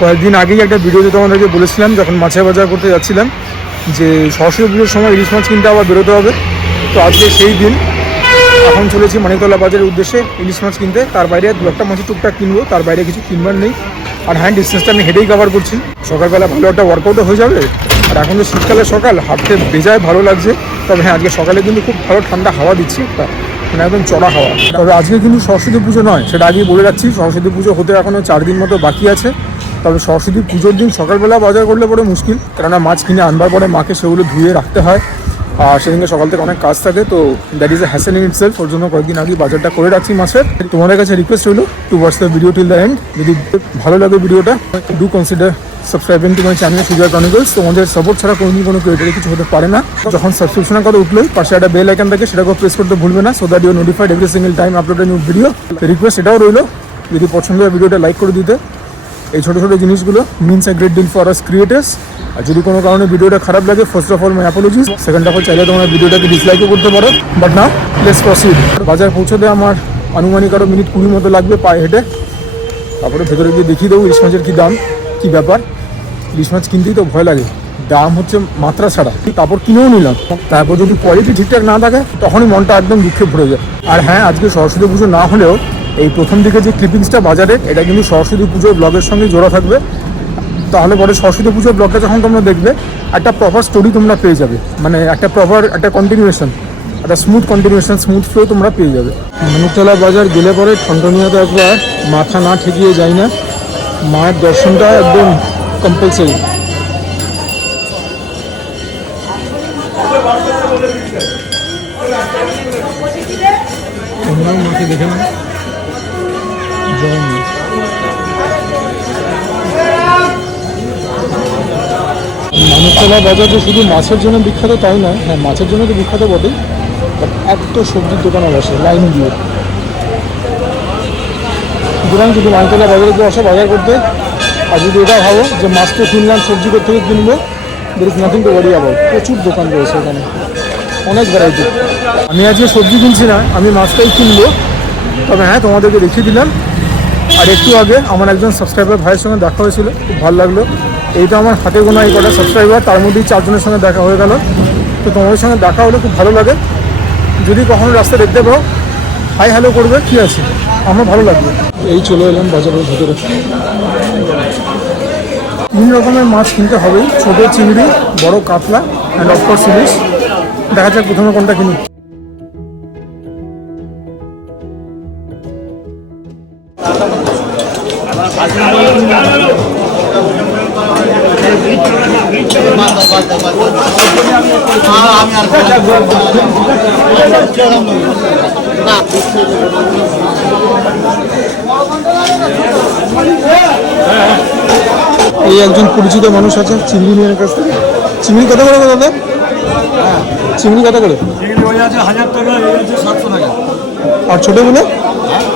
কয়েকদিন আগেই একটা ভিডিওতে তোমাদেরকে বলেছিলাম যখন মাছের বাজার করতে যাচ্ছিলাম যে সরস্বতী পুজোর সময় ইলিশ মাছ কিনতে আবার বেরোতে হবে। তো আজকে সেই দিন, এখন চলেছি মানিকতলা বাজারের উদ্দেশ্যে ইলিশ মাছ কিনতে। তার বাইরে দু একটা মাছের টুকটাক কিনবো, তার বাইরে কিছু কিনবার নেই। আর হ্যাঁ, ডিস্টেন্সটা আমি হেঁটেই কভার করছি। সকালবেলা ভালো একটা ওয়ার্কআউটও হয়ে যাবে। আর এখন তো শীতকালের সকাল, হাঁটতে বেজায় ভালো লাগছে। তবে হ্যাঁ, আজকে সকালে কিন্তু খুব ভালো ঠান্ডা হাওয়া দিচ্ছে, একটা মানে একদম চড়া হাওয়া। তবে আজকে কিন্তু সরস্বতী পুজো নয়, সেটা আগেই বলে রাখছি। সরস্বতী পুজো হতে এখনও 4 দিন মতো বাকি আছে। তবে সরস্বতী পুজোর দিন সকালবেলা বাজার করলে পরে মুশকিল, কেননা মাছ কিনে আনবার পরে মাকে সেগুলো ধুয়ে রাখতে হয়। আর সেদিনকে সকাল থেকে অনেক কাজ থাকে, তো that is a hassle in itself. ওর জন্য কয়েকদিন আগেই বাজারটা করে রাখছি মাছের। তোমাদের কাছে রিকোয়েস্ট রইল to watch the video till the end. যদি ভালো লাগে ভিডিওটা, do consider subscribing to my channel Sujoy Chronicles. তোমাদের সাপোর্ট ছাড়া কোনো ক্রিয়েটারে কিছু হতে পারে না। যখন সাবস্ক্রিপশনের কথা উঠলোই পাশে একটা বেল আইকন থাকে, সেটাকেও প্রেস করতে ভুলবে না, so that you notified every single time upload a new video. Request এটাও রইল, যদি পছন্দ হয় ভিডিওটা লাইক করে দিতে। এই ছোটো ছোটো জিনিসগুলো means a great deal for us creators. আর যদি কোনো কারণে ভিডিওটা খারাপ লাগে, first of all my apologies. Second of all চাইলে তোমরা ভিডিওটাকে ডিসলাইকও করতে পারো। But now let's proceed. বাজার পৌঁছতে আমার আনুমানিক আরও মিনিট 20 মতো লাগবে পায়ে হেঁটে। তারপরে ভেতরে গিয়ে দেখিয়ে দেবো ইলিশ মাছের কী দাম, কী ব্যাপার। ইলিশ মাছ কিনতেই তো ভয় লাগে, দাম হচ্ছে মাত্রা ছাড়া। তারপর কিনেও নিলাম, তারপর যদি কোয়ালিটি ঠিকঠাক না থাকে তখনই মনটা একদম দুঃখে ভরে যায়। আর হ্যাঁ, আজকে সরস্বতী পুজো না হলেও এই প্রথম দিকে যে ক্লিপিংসটা বাজারে, এটা কিন্তু সরস্বতী পুজোর ব্লগের সঙ্গে জোড়া থাকবে। তাহলে পরে সরস্বতী পুজোর ব্লগটা যখন তোমরা দেখবে, একটা প্রপার স্টোরি তোমরা পেয়ে যাবে, মানে একটা প্রপার একটা কন্টিনিউয়েশন, একটা স্মুথ কন্টিনিউয়েশন, স্মুথ ফ্লো তোমরা পেয়ে যাবে। মানিকতলা বাজার গেলে পরে ঠনঠনিয়াতে একবার মাথা না ঠেকিয়ে যায় না, মায়ের দর্শনটা একদম কম্পালসারি। তোমরাও মাকে দেখে না, জয় মা। মানিকতলা বাজার যে শুধু মাছের জন্য বিখ্যাত তাই নয়, হ্যাঁ মাছের জন্য তো বিখ্যাত বটেই, বাট এত সবজির দোকানও বসে লাইন দিয়ে। সুতরাং যদি মানিকতলা বাজারে কেউ আসে বাজার করতে, আর যদি এটা ভাবো যে মাছ তো কিনলাম, সবজি থেকে কিনবো, there is nothing to worry about. প্রচুর দোকান রয়েছে এখানে, অনেক ভ্যারাইটি। আমি আজকে সবজি কিনছি না, আমি মাছটাই কিনবো। তবে হ্যাঁ, তোমাদেরকে দেখিয়ে দিলাম। আর একটু আগে আমার একজন সাবস্ক্রাইবার ভাইয়ের সঙ্গে দেখা হয়েছিল, খুব ভালো লাগলো। এইটা আমার হাতে গোনা এই কটা সাবস্ক্রাইবার, তার মধ্যেই 4 জনের সঙ্গে দেখা হয়ে গেল। তো তোমাদের সঙ্গে দেখা হলে খুব ভালো লাগে। যদি কখনো রাস্তা দেখতে পাও, হাই হ্যালো করবে, কী আছে, আমার ভালো লাগবে। এই চলে এলাম বাজারের ভিতরে। 3 রকমের মাছ কিনতে হবেই, ছোটো চিংড়ি, বড় কাতলা অ্যান্ড অফকোর্স ইলিশ। দেখা যাক প্রথমে কোনটা কিনি। এই একজন পরিচিত মানুষ আছে চিংড়ি নিয়ে কাছ থেকে। চিংড়ি কত করে দাদা? চিংড়ি কত করে? 1000 টাকা, 700 টাকা। আর ছোটোগুলো?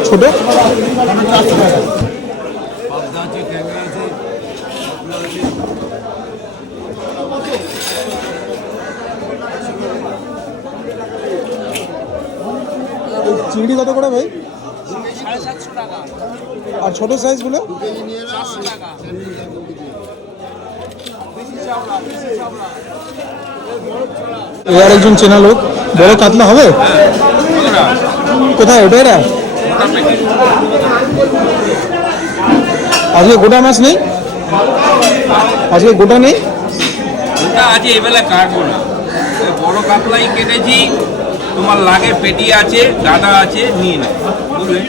ছোটো চিংড়ি কত করে ভাই? 750 টাকা। আর ছোটো সাইজগুলো? 400 টাকা। এর একজন চেনা লোক। বড় কাতলা হবে? কোথায় ওটা? এরা আজকে গোটা মাছ নেই? আজকে গোটা নেই? ওটা আজ এবেলা কাটবো না, বড় কাতলাই কেটেছি। তোমার লাগে পেটি আছে, দাদা আছে, নিয়ে নাও। বুঝলে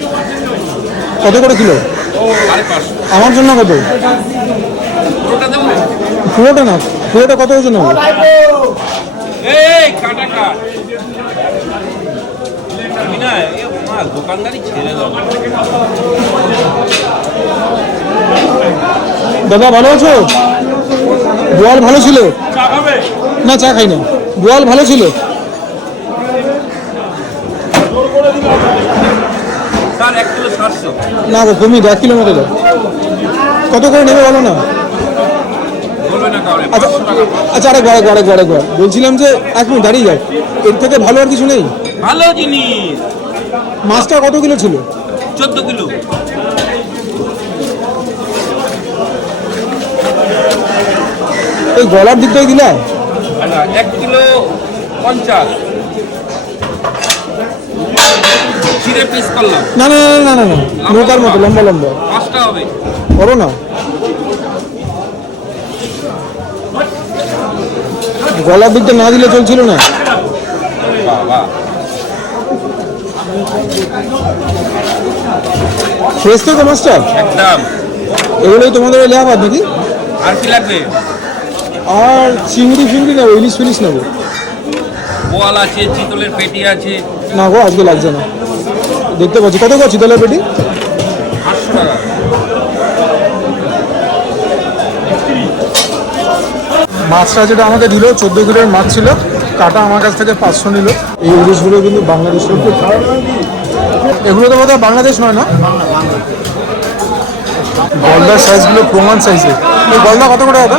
কত করে কিলো? 550। আমার জন্য কত? পুরোটা দেবো? পুরোটা না, পুরোটা কত ওজন হবে? এই কাটা কাট, আমি না দোকানদারি ছেড়ে দাও। দাদা ভালো আছো? বোয়াল ভালো ছিল? না চা খাই না। বোয়াল ভালো ছিল? Sir 1 kilo 700। না গো কমি, 1 কিলো মতো দাও। কত করে নেবে বলো না? বলবে না কাউরে। আচ্ছা 500 টাকা। আচ্ছা, আরেকবার বলছিলাম যে 1 মিনিট দাঁড়িয়ে যাও, এর থেকে ভালো আর কিছু নেই? ভালো জিনিস। মাছটা কত কিলো ছিল? 14 কিলো। এই গলার দিকটাই দিলে? আচ্ছা 1 কিলো 50 ছিঁড়ে পিস করলাম। না না না না না না, নৌকার মতো লম্বা লম্বা 5টা হবে। করো না। গলার দিকটা না দিলে চলছিল না। বাবা ফ্রেশ তো মাছটা একদম। এগুলোই তোমাদের লেয়াবাদ নাকি? আর কি লাগবে? আর চিংড়ি ফিংড়ি নেবো, ইলিশ ফিলিশ নেবো। বোয়াল আছে, চিতলের পেটি আছে। না গো আজকে লাগছে না, দেখতে পাচ্ছি। কত করছি তাহলে পেটি? 800 টাকা। মাছটা যেটা আমাকে দিল 14 কিলোর মাছ ছিল, কাটা আমার কাছ থেকে 500 নিল। এই ইলিশগুলো কিন্তু বাংলাদেশের, এগুলো তো বোধহয় বাংলাদেশ নয় না? গলদার সাইজগুলো প্রমাণ সাইজের। এই গলদা কত করে দাদা?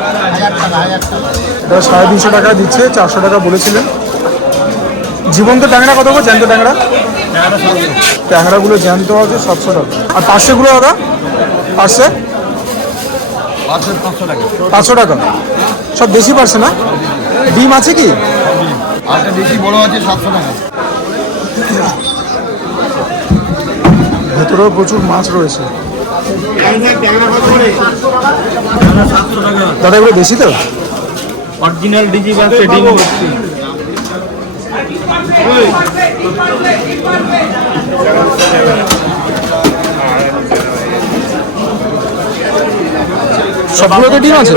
এটা 350 টাকা দিচ্ছে, 400 টাকা বলেছিলেন। জীবন্ত ট্যাংরা কত করে? জ্যান্ত ট্যাংরা? ট্যাংরাগুলো জ্যান্ত আছে 700 টাকা। আর পার্সেগুলো দাদা? পার্সে 500 টাকা। 500 টাকা। সব দেশি পার্সে না? ডিম আছে কি? আরেকটা বেশি বড় আছে 700 টাকা। ভেতরেও প্রচুর মাছ রয়েছে। দাদা এগুলো বেশি তো? অরিজিনাল ডিজি বাসে ডিম ভর্তি। সবগুলোতে ডিম আছে?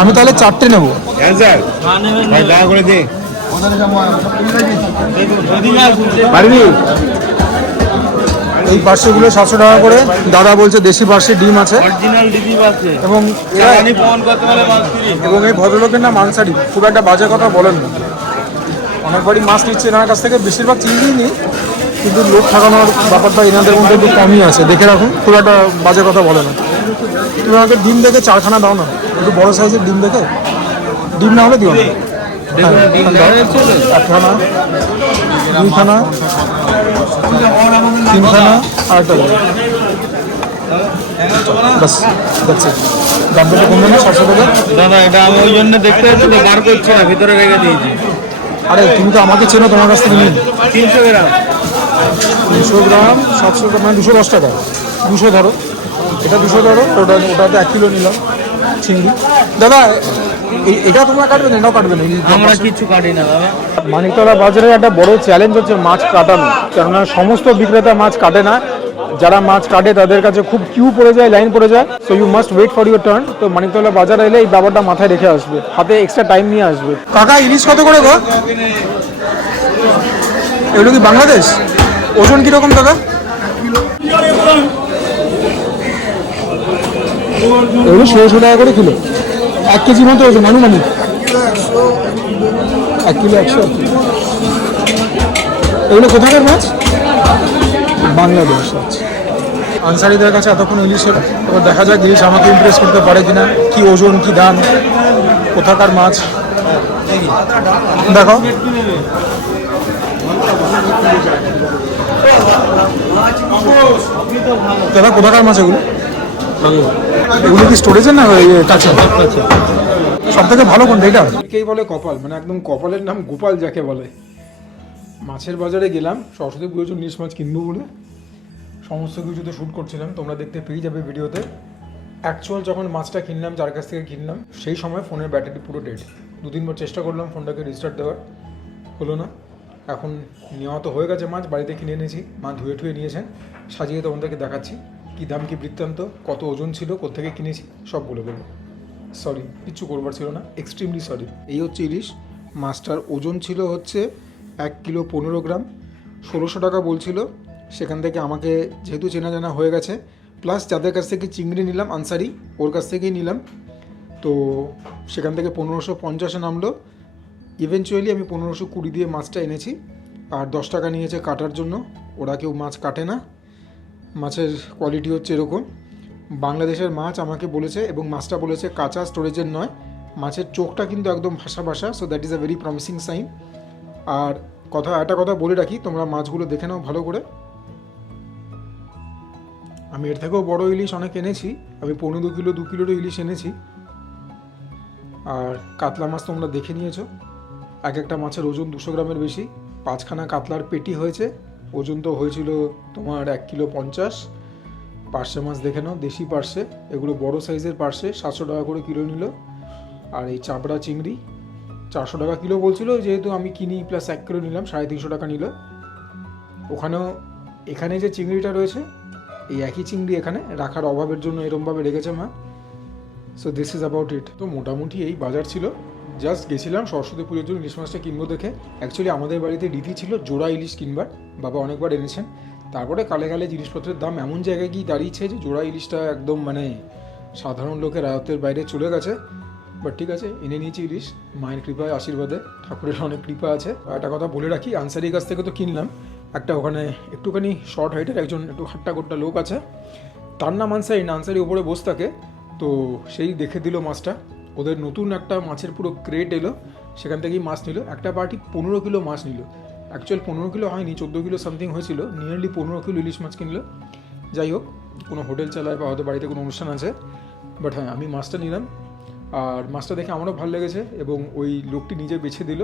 আমি তাহলে 4টে নেবো। এই পার্সেগুলো 700 টাকা করে। দাদা বলছে দেশি পার্সে ডিম আছে এবং এই ভদ্রলোকের নাম আনসারি। খুব একটা বাজে কথা বলেন না। অনেকবারই মাছ নিচ্ছে এনার কাছ থেকে, বেশিরভাগ চিংড়িই নিই, কিন্তু লোক ঠকানোর ব্যাপারটা এনাদের মধ্যে একটু কমই আছে। দেখে রাখুন, খুব একটা বাজে কথা বলে না। তুমি আমাকে ডিম দেখে 4খানা দাও না, একটু বড় সাইজের ডিম দেখে। ডিম না হলে দিও না। 1খানা, 2খানা, 3খানা আর একটা দাও। বাস দেখছি দামটা তো কমবে না 700 টাকা। দাদা এটা আমি ওই জন্য দেখতে হচ্ছে তো, বার করছি না, ভিতরে রেখে দিয়েছি। আরে তুমি তো আমাকে চেনো, তোমার কাছ থেকে নিন। 300 গ্রাম। 300 গ্রাম 700 টাকা, মানে 210 টাকা। 200 ধরো, এটা 200 ধরো। ওটাতে 1 কিলো নিলাম চিংড়ি। দাদা এটা তোমরা কাটবে না? এটাও কাটবে না? আমরা কিছু কাটি না দাদা। মানিকতলা বাজারে একটা বড় চ্যালেঞ্জ হচ্ছে মাছ কাটানো, কেননা সমস্ত বিক্রেতা মাছ কাটে না। যারা মাছ কাটে তাদের কাছে খুব কিউ পড়ে যায়, লাইন পড়ে যায়। So you must wait for your turn. তো মানিকতলা বাজারে এলে এই ব্যাপারটা মাথায় রেখে আসবে, হাতে এক্সট্রা টাইম নিয়ে আসবে। কাকা ইলিশ কত করে গো? এগুলো কি বাংলাদেশ? ওজন কিরকম দাদা? এগুলো 1600 টাকা করে কিলো। 1 কেজি মতো ওজন আনুমানিক। 1 কিলো 100। এগুলো কোথাকার মাছ? বাংলাদেশ। আনসারিদের কাছে এতক্ষণ ইলিশের, এবার দেখা যাক ইলিশ আমাকে ইমপ্রেস করতে পারে কিনা, কি ওজন, কি দাম, কোথাকার মাছ। দেখো দাদা কোথাকার মাছ এগুলো? এগুলো কি স্টোরেজের না কাছে? সব থেকে ভালো কোনটা এটা? কেই বলে কপাল, মানে একদম কপালের নাম গোপাল যাকে বলে। মাছের বাজারে গেলাম সরস্বতী পুজোর ইলিশ মাছ কিনবো বলে। সমস্ত কিছু তো শ্যুট করছিলাম, তোমরা দেখতে পেয়ে যাবে ভিডিওতে। অ্যাকচুয়াল যখন মাছটা কিনলাম, যার কাছ থেকে কিনলাম, সেই সময় ফোনের ব্যাটারি পুরো ডেড। 2-3 বার চেষ্টা করলাম ফোনটাকে রিস্টার্ট দেওয়ার, হলো না। এখন নেওয়া তো হয়ে গেছে মাছ, বাড়িতে কিনে এনেছি, মা ধুয়ে ঠুয়ে নিয়েছেন, সাজিয়ে তোমাদেরকে দেখাচ্ছি কী দাম, কী বৃত্তান্ত, কত ওজন ছিল, কোত্থেকে কিনেছি সব বলে দেবো। সরি, কিচ্ছু করবার ছিল না, এক্সট্রিমলি সরি। এই হচ্ছে ইলিশ মাছটার ওজন ছিল হচ্ছে 1 কিলো 15 গ্রাম। 1600 টাকা বলছিল। সেখান থেকে আমাকে যেহেতু চেনা জানা হয়ে গেছে, প্লাস যাদের কাছ থেকে চিংড়ি নিলাম আনসারি, ওর কাছ থেকেই নিলাম, তো সেখান থেকে 1550-এ নামলো। ইভেনচুয়ালি আমি 1520 দিয়ে মাছটা এনেছি। আর 10 টাকা নিয়েছে কাটার জন্য, ওরা কেউ মাছ কাটে না। মাছের কোয়ালিটি হচ্ছে এরকম। বাংলাদেশের মাছ আমাকে বলেছে, এবং মাছটা বলেছে কাঁচা, স্টোরেজের নয়। মাছের চোখটা কিন্তু একদম ভাসা ভাসা, so that is a very promising sign. আর একটা কথা বলে রাখি, তোমরা মাছগুলো দেখে নাও ভালো করে। আমি এর থেকেও বড় ইলিশ অনেক এনেছি, আমি 15 কিলো 2 কিলোর ইলিশ এনেছি। আর কাতলা মাছ তোমরা দেখে নিয়েছো, এক একটা মাছের ওজন 200 গ্রামের বেশি। 5খানা কাতলার পেটি হয়েছে, ওজন তো হয়েছিল তোমার 1 কিলো 50। পার্শে মাছ দেখে নাও, দেশি পার্শে, এগুলো বড় সাইজের পার্শে, 700 টাকা করে কিলো নিল। আর এই চাপড়া চিংড়ি 400 টাকা কিলো বলছিল, যেহেতু আমি কিনি প্লাস 1 কিলো নিলাম, 350 টাকা নিল। ওখানেও এখানে যে চিংড়িটা রয়েছে এই একই চিংড়ি এখানে রাখার অভাবের জন্য এরমভাবে রেখেছে মা। So this is about it. তো মোটামুটি এই বাজার ছিল, জাস্ট গেছিলাম সরস্বতী পুজোর জন্য ইলিশ মাছটা কিনবো দেখে। অ্যাকচুয়ালি আমাদের বাড়িতে রীতি ছিল জোড়া ইলিশ কিনবার, বাবা অনেকবার এনেছেন। তারপরে কালে কালে জিনিসপত্রের দাম এমন জায়গায় গিয়ে দাঁড়িয়েছে যে জোড়া ইলিশটা একদম মানে সাধারণ লোকের আয়ত্তের বাইরে চলে গেছে। বাট ঠিক আছে, এনে নিয়েছি ইলিশ, মায়ের কৃপায় আশীর্বাদে, ঠাকুরের অনেক কৃপা আছে। একটা কথা বলে রাখি, আনসারির কাছ থেকে তো কিনলাম, একটা ওখানে একটুখানি শর্ট হাইটের একজন একটু হাট্টা গোট্টা লোক আছে, তার নাম আনসারি না, আনসারি ওপরে বসে থাকে। তো সেই দেখে দিল মাছটা, ওদের নতুন একটা মাছের পুরো ক্রেট এলো, সেখান থেকেই মাছ নিল। একটা পার্টি 15 কিলো মাছ নিল, অ্যাকচুয়াল 15 কিলো হয়নি, 14 কিলো সামথিং হয়েছিল, নিয়ারলি 15 কিলো ইলিশ মাছ কিনলো। যাই হোক, কোনো হোটেল চালায় বা হয়তো বাড়িতে কোনো অনুষ্ঠান আছে, বাট হ্যাঁ আমি মাছটা নিলাম। আর মাছটা দেখে আমারও ভালো লেগেছে এবং ওই লোকটি নিজে বেছে দিল।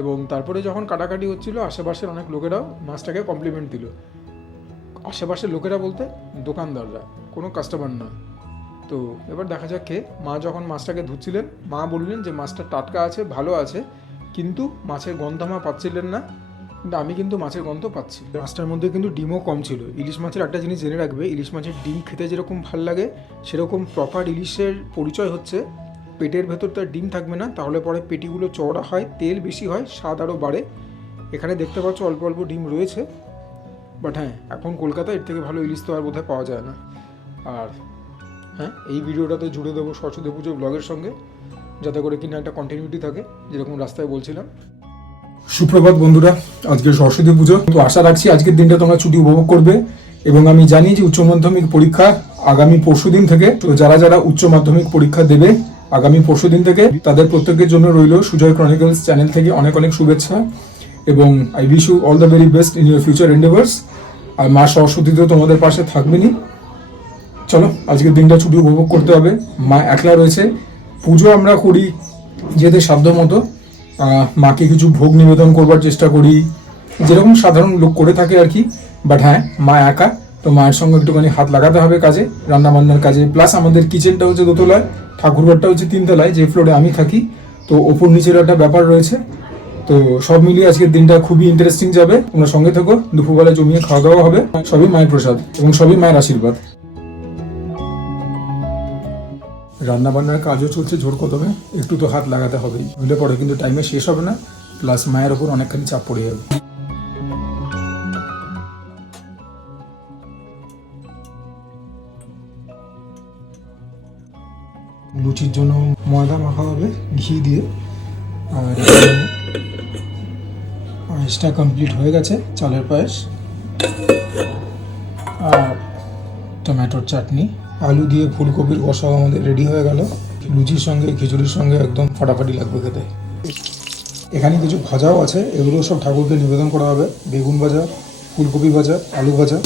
এবং তারপরে যখন কাটাকাটি হচ্ছিল, আশেপাশের অনেক লোকেরাও মাছটাকে কমপ্লিমেন্ট দিল। আশেপাশের লোকেরা বলতে দোকানদাররা, কোনো কাস্টমার নয়। তো এবার দেখা যাক কে। মা যখন মাছটাকে ধুচ্ছিলেন, মা বললেন যে মাছটা টাটকা আছে, ভালো আছে, কিন্তু মাছের গন্ধ মা পাচ্ছিলেন না, কিন্তু আমি কিন্তু মাছের গন্ধ পাচ্ছি। মাছটার মধ্যে কিন্তু ডিমও কম ছিল। ইলিশ মাছের একটা জিনিস জেনে রাখবে, ইলিশ মাছের ডিম খেতে যেরকম ভাল লাগে, সেরকম প্রপার ইলিশের পরিচয় হচ্ছে পেটের ভেতর তার ডিম থাকবে না, তাহলে পরে পেটিগুলো চওড়া হয়, তেল বেশি হয়, স্বাদ আরও বাড়ে। এখানে দেখতে পাচ্ছ অল্প অল্প ডিম রয়েছে, বাট হ্যাঁ এখন কলকাতায় এর থেকে ভালো ইলিশ তো আর বোধহয় পাওয়া যায় না। আর হ্যাঁ, এই ভিডিওটাতে জুড়ে দেবো সরস্বতী পুজো ব্লগের সঙ্গে, যাতে করে কিনা একটা কন্টিনিউটি থাকে, যেরকম রাস্তায় বলছিলাম। সুপ্রভাত বন্ধুরা, আজকে সরস্বতী পুজো, তো আশা রাখছি আজকের দিনটা তোমরা ছুটি উপভোগ করবে। এবং আমি জানি যে উচ্চ মাধ্যমিক পরীক্ষা আগামী পরশুদিন থেকে, তো যারা যারা উচ্চ মাধ্যমিক পরীক্ষা দেবে আগামী পরশুদিন থেকে, তাদের প্রত্যেকের জন্য রইল সুজয় ক্রনিকলস চ্যানেল থেকে অনেক অনেক শুভেচ্ছা এবং I wish you all the very best in your future endeavours. আর মা সরস্বতী তো তোমাদের পাশে থাকবেনই। চলো আজকের দিনটা ছুটি উপভোগ করতে হবে। মা একলা রয়েছে, পুজো আমরা করি যেদের সাধ্য মতো, মাকে কিছু ভোগ নিবেদন করবার চেষ্টা করি, যেরকম সাধারণ লোক করে থাকে আর কি। বাট হ্যাঁ, মা একা, তো মায়ের সঙ্গে একটুখানি হাত লাগাতে হবে কাজে, রান্নাবান্নার কাজে। প্লাস আমাদের কিচেনটা হচ্ছে দোতলায়, ঠাকুরঘরটা হচ্ছে 3 তলায়, যে ফ্লোরে আমি থাকি, তো ওপর নিচের একটা ব্যাপার রয়েছে। তো সব মিলিয়ে আজকের দিনটা খুবই ইন্টারেস্টিং যাবে। তোমরা সঙ্গে থেকো, দুপুরবেলা জমিয়ে খাওয়া দাওয়া হবে, সবই মায়ের প্রসাদ এবং সবই মায়ের আশীর্বাদ। রান্নাবান্নার কাজও চলছে জোর কদমে, একটু তো হাত লাগাতে হবেই, নইলে পরে কিন্তু টাইমে শেষ হবে না, প্লাস মায়ের ওপর অনেকখানি চাপ পড়ে যাবে। লুচির জন্য ময়দা মাখা হবে ঘি দিয়ে, আর পায়েসটা কমপ্লিট হয়ে গেছে, চালের পায়েস। আর টমেটোর চাটনি, আলু দিয়ে ফুলকপির কষাও আমাদের রেডি হয়ে গেল। লুচির সঙ্গে খিচুড়ির সঙ্গে একদম ফাটাফাটি লাগবে খেতে। এখানে কিছু ভাজাও আছে, এগুলো সব ঠাকুরকে নিবেদন করা হবে। বেগুন ভাজা, ফুলকপি ভাজা, আলু ভাজা।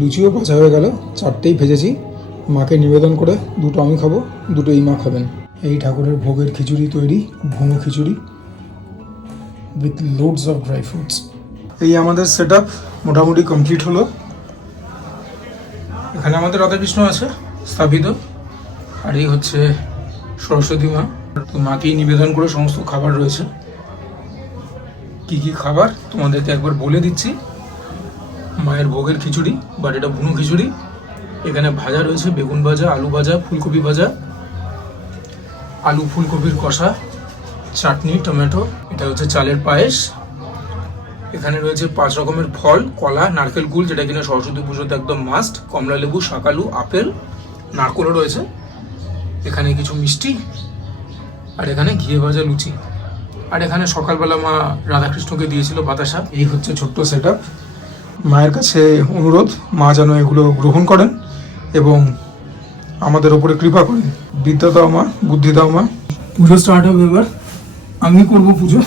লুচিও ভাজা হয়ে গেল, 4টেই ভেজেছি। মাকে নিবেদন করে 2টো আমি খাবো, 2টোই মা খাবেন। এই ঠাকুরের ভোগের খিচুড়ি তৈরি, bhuna khichuri with loads of dry fruits. এই আমাদের সেট আপ মোটামুটি কমপ্লিট হলো। এখানে আমাদের রাধাকৃষ্ণ আছে স্থাপিত, আর এই হচ্ছে সরস্বতী মা। তো মাকেই নিবেদন করে সমস্ত খাবার রয়েছে। কি কি খাবার তোমাদেরকে একবার বলে দিচ্ছি। মায়ের ভোগের খিচুড়ি, বাট এটা ভুনো খিচুড়ি। এখানে ভাজা রয়েছে, বেগুন ভাজা, আলু ভাজা, ফুলকপি ভাজা, আলু ফুলকপির কষা, চাটনি, টমেটো। এটা হচ্ছে চালের পায়েস। এখানে রয়েছে 5 রকমের ফল, কলা, নারকেল কুল, যেটা কিনা সরস্বতী পুজোতে একদম মাস্ট, কমলা লেবু, শাকালু, আপেল, নারকেলও রয়েছে। এখানে কিছু মিষ্টি, আর এখানে ঘিয়ে ভাজা লুচি। আর এখানে সকালবেলা মা রাধাকৃষ্ণকে দিয়েছিল বাতাসা। এই হচ্ছে ছোট্ট সেট আপ। মায়ের কাছে অনুরোধ, মা যেন এগুলো গ্রহণ করেন এবং আমাদের ওপরে কৃপা করেন। বিদ্যা দাও মা, বুদ্ধি দাও মা। পুজো স্টার্ট হবে এবার, আমি করবো পুজো।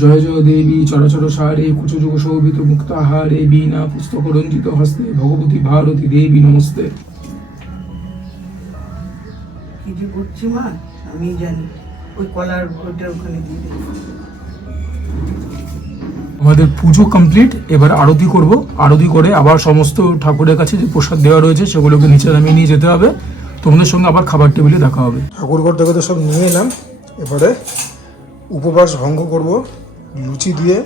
জয় জয় দেবী চরাচর সারে কুচ যুগ শোভিত মুক্তাহারে বীণা পুস্তক রঞ্জিত হস্তে ভগবতী ভারতী দেবী নমস্তে। কি যে করছি মা আমি জানি, ওই কলার ওইটা ওখানে দিয়ে দেবো। আমাদের পুজো কমপ্লিট, এবার আরতি করব। আরতি করে আবার সমস্ত ঠাকুরের কাছে যে প্রসাদ দেওয়া রয়েছে সেগুলোকে নিচে নামিয়ে নিয়ে যেতে হবে। তোমাদের সঙ্গে আবার খাবার টেবিলে দেখা হবে। ঠাকুরঘর থেকে তো সব নিয়ে এলাম, এবারে উপবাস ভঙ্গ করব লুচি দিয়ে,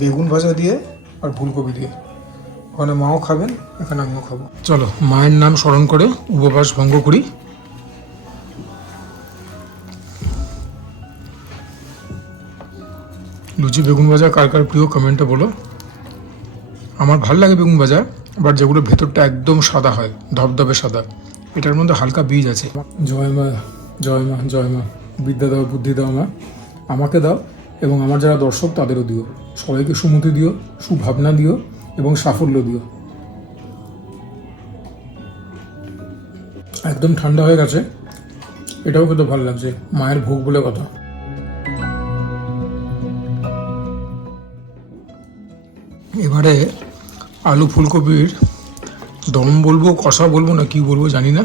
বেগুন ভাজা দিয়ে আর ফুলকপি দিয়ে। ওখানে মাও খাবেন, এখানে আমিও খাবো। চলো মায়ের নাম স্মরণ করে উপবাস ভঙ্গ করি। লুচি বেগুন ভাজা কার কার প্রিয় কমেন্টে বলো। আমার ভাল লাগে বেগুন ভাজা, বাট যেগুলো ভেতরটা একদম সাদা হয়, ধবধবে সাদা, এটার মধ্যে হালকা বীজ আছে। জয় মা, জয় মা, জয় মা। বিদ্যা দাও, বুদ্ধি দাও মা, আমাকে দাও এবং আমার যারা দর্শক তাদেরও দিও। সবাইকে সুমতি দিও, সুভাবনা দিও এবং সাফল্য দিও। একদম ঠান্ডা হয়ে গেছে, এটাও খেতে ভালো লাগছে। মায়ের ভোগ বলে কথা। এবারে আলু ফুলকপির দম বলবো, কষা বলবো না কি বলবো জানি না,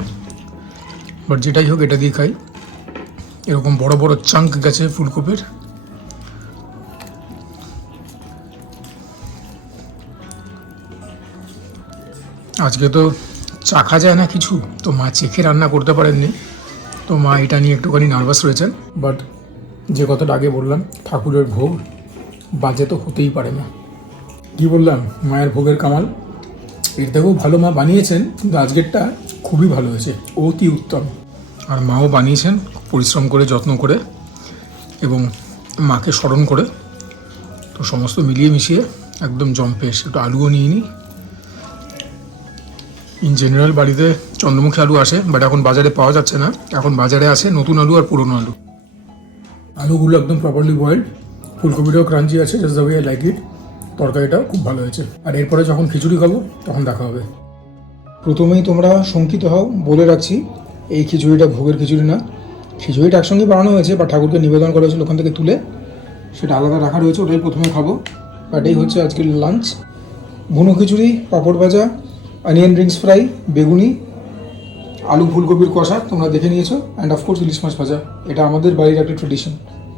বাট যেটাই হোক এটা দিয়ে খাই। এরকম বড় বড় চাঙ্ক গেছে ফুলকপির। আজকে তো চাখা যায় না কিছু, তো মা চেখে রান্না করতে পারেননি, তো মা এটা নিয়ে একটুখানি নার্ভাস রয়েছেন। বাট যে কথাটা আগে বললাম, ঠাকুরের ভোগ বাজে তো হতেই পারে না। কি বললাম, মায়ের ভোগের কামাল। এর থেকেও ভালো মা বানিয়েছেন, কিন্তু আজকেরটা খুবই ভালো হয়েছে, অতি উত্তম। আর মাও বানিয়েছেন পরিশ্রম করে, যত্ন করে এবং মাকে স্মরণ করে। তো সমস্ত মিলিয়ে মিশিয়ে একদম জম্পেশ। একটু আলুও নিয়ে নিই। ইন জেনারেল বাড়িতে চন্দ্রমুখী আলু আসে, বাট এখন বাজারে পাওয়া যাচ্ছে না। এখন বাজারে আছে নতুন আলু আর পুরনো আলু। আলুগুলো একদম প্রপারলি বয়েলড, ফুলকপিটাও ক্রাঞ্চি আছে, just the way I like it. তরকারিটাও খুব ভালো হয়েছে। আর এরপরে যখন খিচুড়ি খাবো তখন দেখা হবে। প্রথমেই তোমরা শঙ্কিত হও, বলে রাখছি এই খিচুড়িটা ভোগের খিচুড়ি না। খিচুড়িটা একসঙ্গে বানানো হয়েছে, বা ঠাকুরকে নিবেদন করা হয়েছিল, ওখান থেকে তুলে সেটা আলাদা রাখা রয়েছে, ওটাই প্রথমে খাবো। বাট এই হচ্ছে আজকের লাঞ্চ। ভুনো খিচুড়ি, পাঁপড় ভাজা, অনিয়ন রিংস ফ্রাই, বেগুনি, আলু ফুলকপির কষা তোমরা দেখে নিয়েছো, অ্যান্ড অফকোর্স ইলিশ মাছ ভাজা। এটা আমাদের বাড়ির একটা ট্রেডিশন।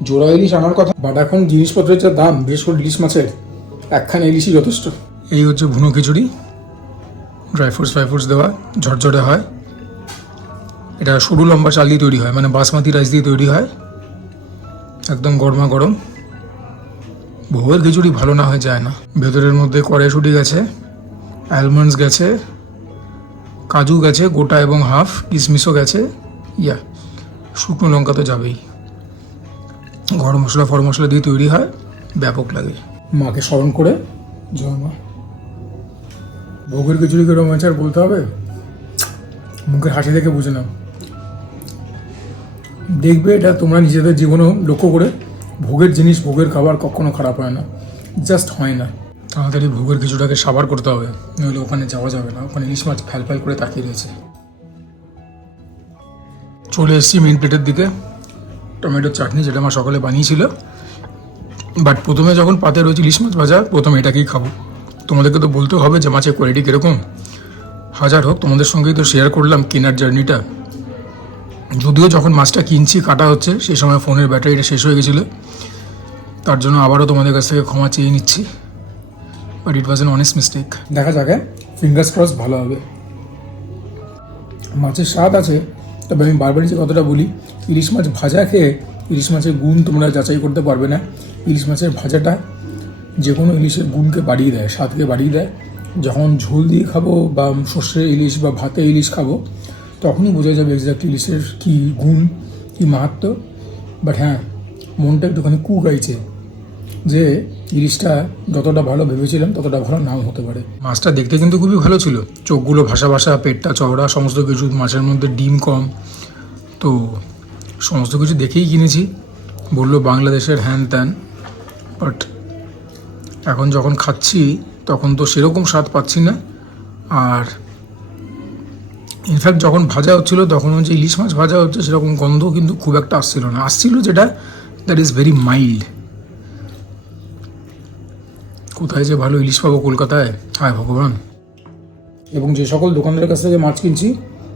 জোড়া ইলিশ আনার কথা, বাট এখন জিনিসপত্রের যা দাম, বিশেষ করে ইলিশ মাছের, একখানা ইলিশই যথেষ্ট। এই হচ্ছে ভুনো খিচুড়ি, ড্রাই ফ্রুটস দেওয়া, ঝরঝরে হয়। এটা সরু লম্বা চাল দিয়ে তৈরি হয়, মানে বাসমতি রাইস দিয়ে তৈরি হয়, একদম গরমা গরম। ভোগের খিচুড়ি ভালো না হয়ে যায় না। ভেতরের মধ্যে কড়াইশুঁটি গেছে, অ্যালমন্ডস গেছে, কাজু গেছে গোটা এবং হাফ, কিশমিশও গেছে, ইয়া শুকনো লঙ্কা তো যাবেই। গরম মশলা ফর মশলা দিয়ে তৈরি হয়, ব্যাপক লাগে। মাকে স্মরণ করে জয় মা। ভোগের খিচুড়ি কেরম হয়েছে আর বলতে হবে? মুখের হাসি দেখে বুঝে নাও। দেখবে এটা তোমরা নিজেদের জীবনেও লক্ষ্য করে, ভোগের জিনিস, ভোগের খাবার কখনো খারাপ হয় না, জাস্ট হয় না। তাড়াতাড়ি ভোগের কিছুটাকে সাবার করতে হবে, নইলে ওখানে যাওয়া যাবে না। ওখানে ইলিশ মাছ ফ্যাল ফ্যাল করে তাকিয়ে রয়েছে। চলে এসেছি মেন প্লেটের দিকে। টমেটোর চাটনি, যেটা মা সকালে বানিয়েছিল, বাট প্রথমে যখন পাতে রয়েছে ইলিশ মাছ ভাজা, প্রথমে এটাকেই খাবো। তোমাদেরকে তো বলতে হবে যে মাছের কোয়ালিটি কীরকম। হাজার হোক, তোমাদের সঙ্গেই তো শেয়ার করলাম কেনার জার্নিটা। যদিও যখন মাছটা কিনছি, কাটা হচ্ছে, সেই সময় ফোনের ব্যাটারিটা শেষ হয়ে গেছিলো, তার জন্য আবারও তোমাদের কাছ থেকে ক্ষমা চেয়ে নিচ্ছি, but it was an honest mistake. দেখা যাক, ফিঙ্গার্স ক্রস ভালো হবে। মাছের স্বাদ আছে, তবে আমি বারবারই যে কথাটা বলি, ইলিশ মাছ ভাজা খেয়ে ইলিশ মাছের গুণ তোমরা যাচাই করতে পারবে না। ইলিশ মাছের ভাজাটা যে কোনো ইলিশের গুণকে বাড়িয়ে দেয়, স্বাদকে বাড়িয়ে দেয়। যখন ঝোল দিয়ে খাবো বা সর্ষে ইলিশ বা ভাতে ইলিশ খাবো তখনই বোঝা যাবে এক্স্যাক্ট ইলিশের কী গুণ, কী মাহাত্ম্য। বাট হ্যাঁ, মনটা একটুখানি গাইছে যে ইলিশটা যতটা ভালো ভেবেছিলাম ততটা ভালো নাও হতে পারে। মাছটা দেখতে কিন্তু খুবই ভালো ছিল, চোখগুলো ভাসা ভাসা, পেটটা চওড়া, সমস্ত কিছু, মাছের মধ্যে ডিম কম, তো সমস্ত কিছু দেখেই কিনেছি। বললো বাংলাদেশের হ্যান ত্যান, বাট এখন যখন খাচ্ছি তখন তো সেরকম স্বাদ পাচ্ছি না। আর ইনফ্যাক্ট যখন ভাজা হচ্ছিল তখন হচ্ছে ইলিশ মাছ ভাজা হচ্ছে সেরকম গন্ধ কিন্তু খুব একটা আসছিল না, আসছিল যেটা দ্যাট ইজ ভেরি মাইল্ড। কোথায় যে ভালো ইলিশ পাবো কলকাতায়, হায় ভগবান। এবং যে সকল দোকানদারের কাছ থেকে মাছ কিনছি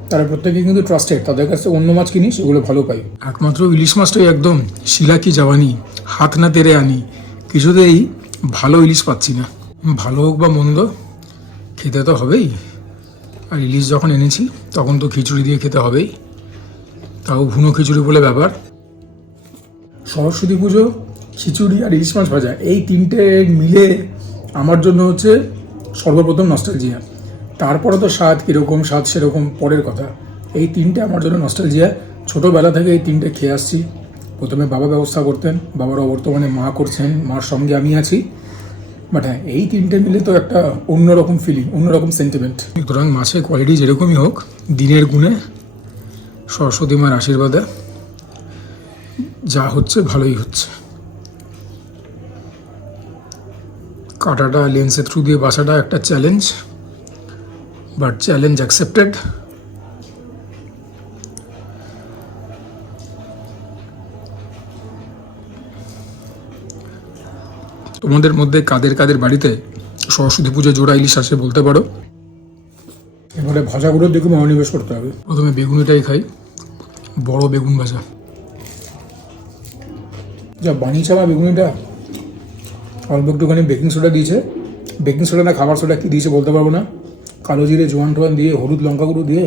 তারা প্রত্যেকেই কিন্তু ট্রাস্টেড, তাদের কাছ থেকে অন্য মাছ কিনি সেগুলো ভালো পাই। একমাত্র ইলিশ মাছটাই একদম শিলা কি জওয়ানি, হাত না তেরে আনি, কিছুতেই ভালো ইলিশ পাচ্ছি না। ভালো হোক বা মন্দ খেতে তো হবেই, আর ইলিশ যখন এনেছি তখন তো খিচুড়ি দিয়ে খেতে হবেই, তাও ভুনো খিচুড়ি বলে ব্যাপার। সরস্বতী পুজো, খিচুড়ি আর ইলিশ মাছ ভাজা, এই তিনটে মিলে আমার জন্য হচ্ছে সর্বপ্রথম নস্টালজিয়া। তারপরে তো স্বাদ কীরকম, স্বাদ সেরকম পরের কথা। এই তিনটে আমার জন্য নস্টালজিয়া। ছোটোবেলা থেকে এই তিনটে খেয়ে আসছি। প্রথমে বাবা ব্যবস্থা করতেন, বাবার অবর্তমানে মা করছেন, মার সঙ্গে আমি আছি। বাট হ্যাঁ, এই তিনটে মিলে তো একটা অন্যরকম ফিলিং, অন্যরকম সেন্টিমেন্ট। সুতরাং মাছের কোয়ালিটি যেরকমই হোক, দিনের গুণে সরস্বতী মার আশীর্বাদে যা হচ্ছে ভালোই হচ্ছে। কাটাটা লেন্সের থ্রু দিয়ে বাসাটা একটা চ্যালেঞ্জ, বাট চ্যালেঞ্জ অ্যাকসেপ্টেড। তোমাদের মধ্যে কাদের কাদের বাড়িতে সরস্বতী পুজো জোড়া ইলিশ আসে বলতে পারো। এবারে ভাজাগুলোর দিকে মনোনিবেশ করতে হবে। প্রথমে বেগুনিটাই খাই, বড় বেগুন ভাজা। যা বানিয়েছে আমার বেগুনিটা, অল্প একটুখানি বেকিং সোডা দিয়েছে, বেকিং সোডা না খাবার সোডা কী দিয়েছে বলতে পারবো না, কালো জিরে জোয়ান টোয়ান দিয়ে, হলুদ লঙ্কা গুঁড়ো দিয়ে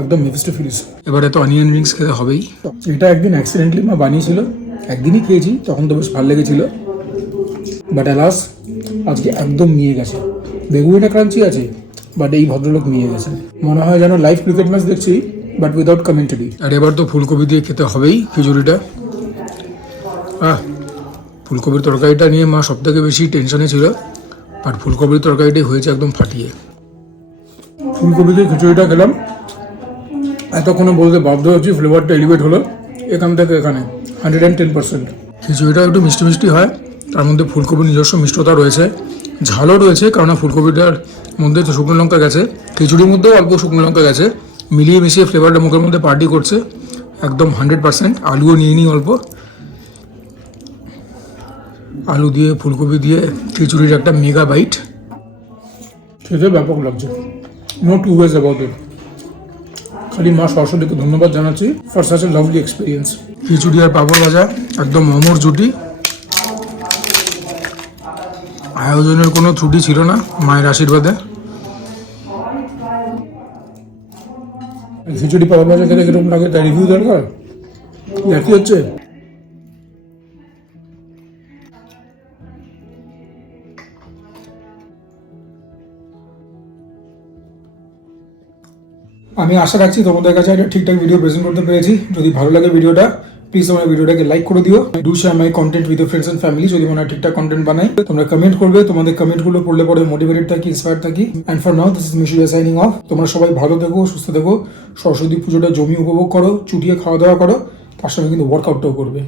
একদম মিক্সড ফিলিস। এবারে তো অনিয়ন রিংস খেতে হবেই। এটা একদিন অ্যাক্সিডেন্টলি মা বানিয়েছিল, একদিনই খেয়েছি, তখন তো বেশ ভালো লেগেছিল। বাট অ্যালাস আজকে একদম মিয়ে গেছে। বেগুনিটা ক্রাঞ্চি আছে, বাট এই ভদ্রলোক মিয়ে গেছে। মনে হয় যেন লাইভ ক্রিকেট ম্যাচ দেখছি, বাট উইদাউট কমেন্টারি। আর এবার তো ফুলকপি দিয়ে খেতে হবেই খিচুড়িটা। ফুলকপির তরকারিটা নিয়ে মা সব থেকে বেশি টেনশনে ছিল, বাট ফুলকপির তরকারিটাই হয়েছে একদম ফাটিয়ে। ফুলকপি দিয়ে খিচুড়িটা খেলাম, এতক্ষণে বলতে বাধ্য হচ্ছি ফ্লেভারটা এলিভেট হলো এখান থেকে এখানে 110%। খিচুড়িটা একটু মিষ্টি মিষ্টি হয়, তার মধ্যে ফুলকপির নিজস্ব মিষ্টতা রয়েছে, ঝালও রয়েছে, কারণ ফুলকপিটার মধ্যে তো শুকনো লঙ্কা গেছে, খিচুড়ির মধ্যেও অল্প শুকনো লঙ্কা গেছে, মিলিয়ে মিশিয়ে ফ্লেভারটা মুখের মধ্যে পার্টি করছে একদম 100%। আলুও নিয়ে নিই অল্প, আলু দিয়ে ফুলকপি দিয়ে খিচুড়ির একটা মেগা বাইট, খেতে ব্যাপক লাগছে। No two ways about it. খালি মা সরস্বতীকে ধন্যবাদ জানাচ্ছি for such a lovely experience. Khichuri আর পাঁপড় ভাজা একদম অমর জুটি। আয়োজনের কোনো ত্রুটি ছিল না মায়ের আশীর্বাদে। খিচুড়ি পাঁপড় ভাজা খেলে কিরকম লাগে তার রিভিউ দরকার, একই হচ্ছে। আমি আশা রাখছি তোমাদের কাছে একটা ঠিকঠাক ভিডিও প্রেজেন্ট করতে পেরেছি। যদি ভালো লাগে ভিডিওটা, প্লিজ আমার ভিডিওটাকে লাইক করে দিও। Do share my content with friends and family. যদি মনে হয় ঠিকঠাক কন্টেন্ট বানাই, তোমরা কমেন্ট করবে, তোমাদের কমেন্টগুলো পড়লে পরে মোটিভেটেড থাকি, ইন্সপায়ার থাকি। And for now this is Mishuya signing off. তোমরা সবাই ভালো থেকো, সুস্থ থেকো, সরস্বতী পুজোটা জমি উপভোগ করো, চুটিয়ে খাওয়া দাওয়া করো, তার সঙ্গে কিন্তু ওয়ার্কআউটটাও করবে।